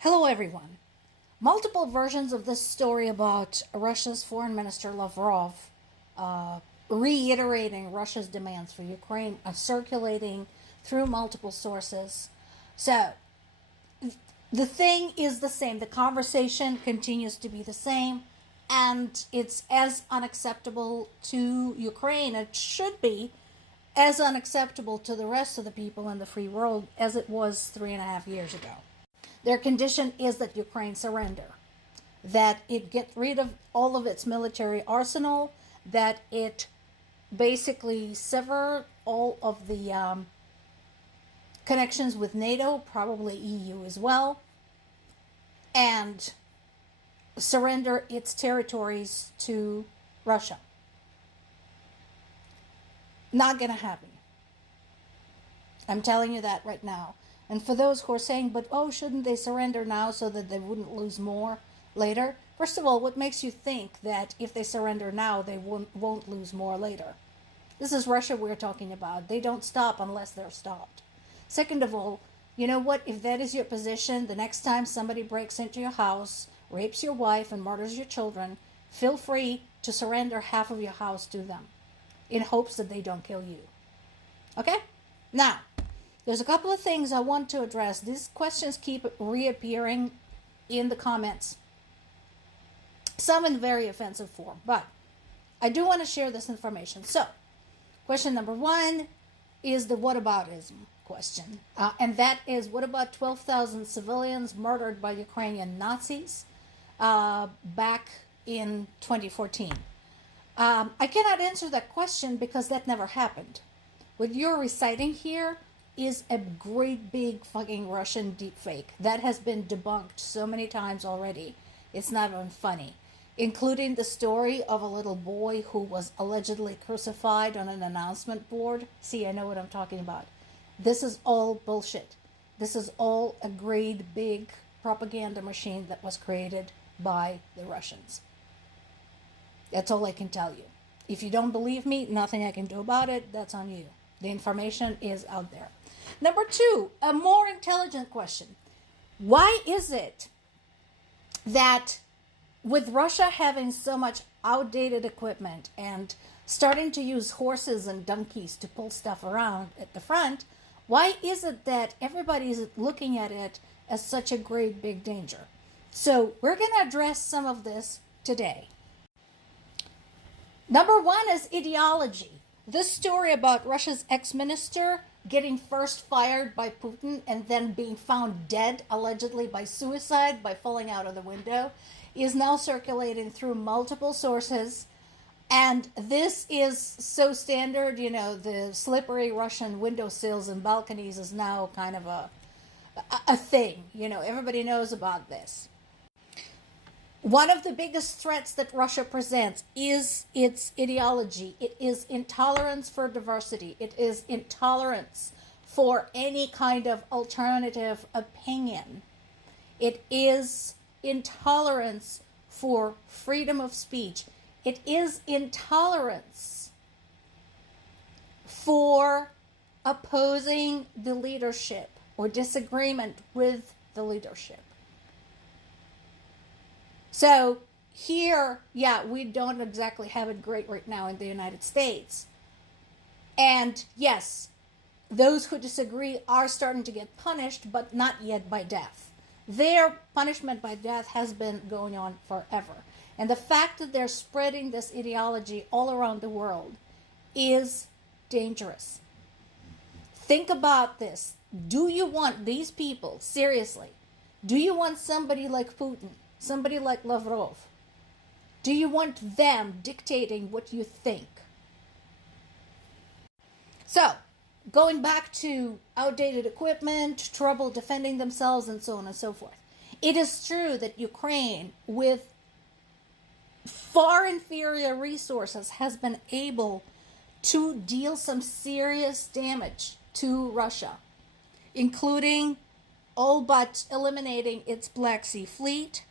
Hello, everyone. Multiple versions of this story about Russia's Foreign Minister Lavrov reiterating Russia's demands for Ukraine are circulating through multiple sources. So, the thing is the same. The conversation continues to be the same, and it's as unacceptable to Ukraine. It should be as unacceptable to the rest of the people in the free world as it was 3.5 years ago. Their condition is that Ukraine surrender, that it get rid of all of its military arsenal, that it basically sever all of the connections with NATO, probably EU as well, and surrender its territories to Russia. Not going to happen. I'm telling you that right now. And for those who are saying, but shouldn't they surrender now so that they wouldn't lose more later? First of all, what makes you think that if they surrender now, they won't lose more later? This is Russia we're talking about. They don't stop unless they're stopped. Second of all, you know what? If that is your position, the next time somebody breaks into your house, rapes your wife, and murders your children, feel free to surrender half of your house to them in hopes that they don't kill you. Okay? Now, there's a couple of things I want to address. These questions keep reappearing in the comments, some in very offensive form, but I do want to share this information. So, question number one is the whataboutism question, and that is, what about 12,000 civilians murdered by Ukrainian Nazis back in 2014? I cannot answer that question because that never happened. What you're reciting here is a great big fucking Russian deepfake that has been debunked so many times already. It's not even funny. Including the story of a little boy who was allegedly crucified on an announcement board. See, I know what I'm talking about. This is all bullshit. This is all a great big propaganda machine that was created by the Russians. That's all I can tell you. If you don't believe me, nothing I can do about it. That's on you. The information is out there. Number two, a more intelligent question. Why is it that with Russia having so much outdated equipment and starting to use horses and donkeys to pull stuff around at the front, why is it that everybody is looking at it as such a great big danger? So we're going to address some of this today. Number one is ideology. This story about Russia's ex-minister getting first fired by Putin and then being found dead, allegedly by suicide, by falling out of the window, is now circulating through multiple sources. And this is so standard, the slippery Russian windowsills and balconies is now kind of a thing. Everybody knows about this. One of the biggest threats that Russia presents is its ideology. It is intolerance for diversity. It is intolerance for any kind of alternative opinion. It is intolerance for freedom of speech. It is intolerance for opposing the leadership or disagreement with the leadership. So here, we don't exactly have it great right now in the United States. And yes, those who disagree are starting to get punished, but not yet by death. Their punishment by death has been going on forever. And the fact that they're spreading this ideology all around the world is dangerous. Think about this. Do you want these people, seriously, do you want somebody like Putin, somebody like Lavrov? Do you want them dictating what you think? So, going back to outdated equipment, trouble defending themselves, and so on and so forth. It is true that Ukraine, with far inferior resources, has been able to deal some serious damage to Russia, including all but eliminating its Black Sea Fleet,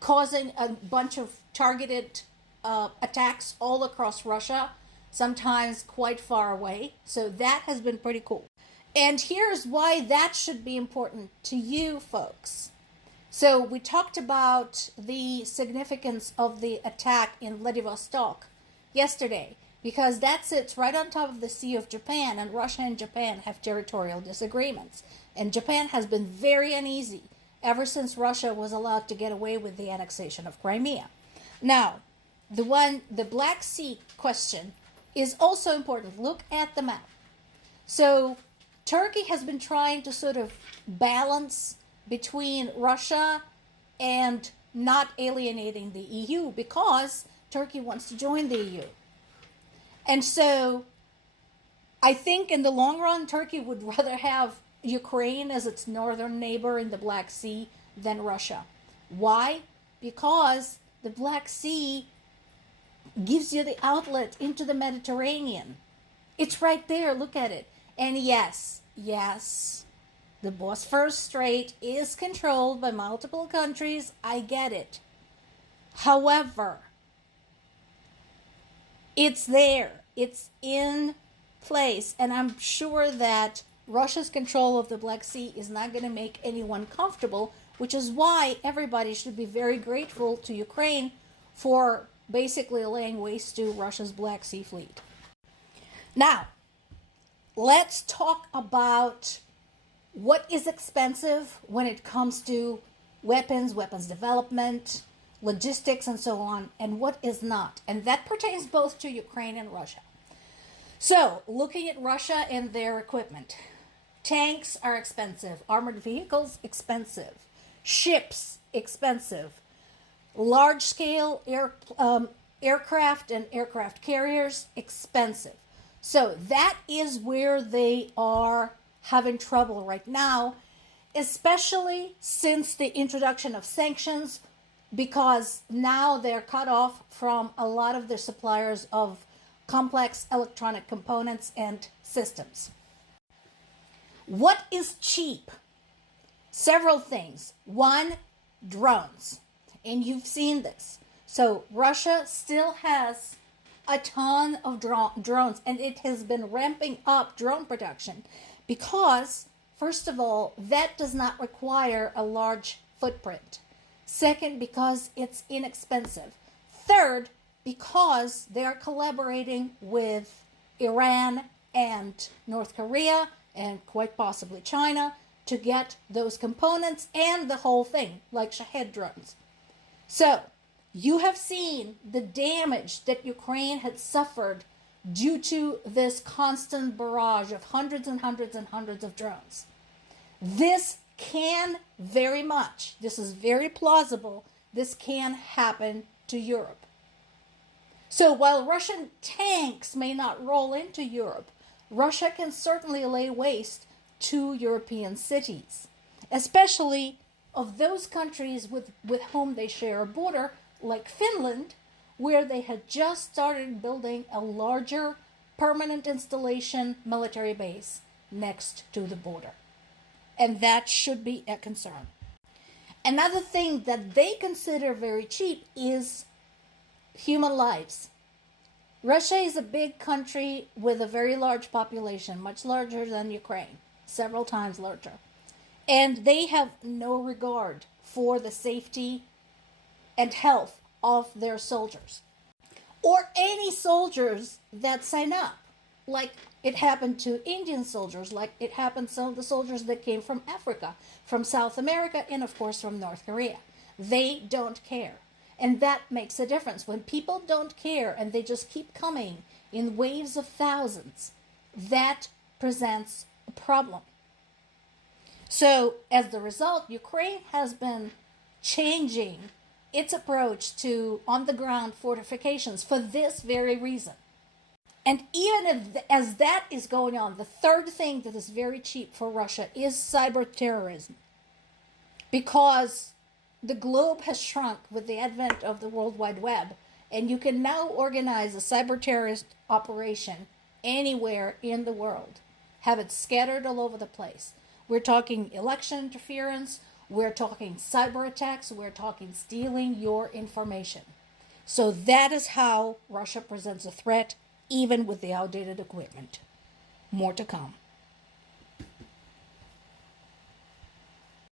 causing a bunch of targeted attacks all across Russia, sometimes quite far away. So that has been pretty cool. And here's why that should be important to you folks. So we talked about the significance of the attack in Vladivostok yesterday, because that sits right on top of the Sea of Japan, and Russia and Japan have territorial disagreements. And Japan has been very uneasy ever since Russia was allowed to get away with the annexation of Crimea. Now, the Black Sea question is also important. Look at the map. So Turkey has been trying to sort of balance between Russia and not alienating the EU, because Turkey wants to join the EU. And so I think in the long run, Turkey would rather have Ukraine as its northern neighbor in the Black Sea than Russia. Why? Because the Black Sea gives you the outlet into the Mediterranean. It's right there. Look at it. And yes, the Bosphorus Strait is controlled by multiple countries. I get it. However, it's there. It's in place. And I'm sure that Russia's control of the Black Sea is not going to make anyone comfortable, which is why everybody should be very grateful to Ukraine for basically laying waste to Russia's Black Sea fleet. Now, let's talk about what is expensive when it comes to weapons development, logistics, and so on, and what is not. And that pertains both to Ukraine and Russia. So, looking at Russia and their equipment. Tanks are expensive. Armored vehicles, expensive. Ships, expensive. Large-scale aircraft and aircraft carriers, expensive. So that is where they are having trouble right now, especially since the introduction of sanctions, because now they're cut off from a lot of their suppliers of complex electronic components and systems. What is cheap? Several things. One, drones. And you've seen this. So Russia still has a ton of drones, and it has been ramping up drone production because, first of all, that does not require a large footprint. Second, because it's inexpensive. Third, because they're collaborating with Iran and North Korea and quite possibly China to get those components and the whole thing, like Shahed drones. So, you have seen the damage that Ukraine had suffered due to this constant barrage of hundreds and hundreds and hundreds of drones. This can this is very plausible, this can happen to Europe. So while Russian tanks may not roll into Europe, Russia can certainly lay waste to European cities, especially of those countries with whom they share a border, like Finland, where they had just started building a larger permanent installation military base next to the border. And that should be a concern. Another thing that they consider very cheap is human lives. Russia is a big country with a very large population, much larger than Ukraine, several times larger. And they have no regard for the safety and health of their soldiers, or any soldiers that sign up, like it happened to Indian soldiers, like it happened to some of the soldiers that came from Africa, from South America, and of course from North Korea. They don't care. And that makes a difference. When people don't care and they just keep coming in waves of thousands, that presents a problem. So as the result, Ukraine has been changing its approach to on-the-ground fortifications for this very reason. And even as that is going on, the third thing that is very cheap for Russia is cyber terrorism. Because the globe has shrunk with the advent of the World Wide Web, and you can now organize a cyber terrorist operation anywhere in the world, have it scattered all over the place. We're talking election interference, we're talking cyber attacks, we're talking stealing your information. So that is how Russia presents a threat, even with the outdated equipment. More to come.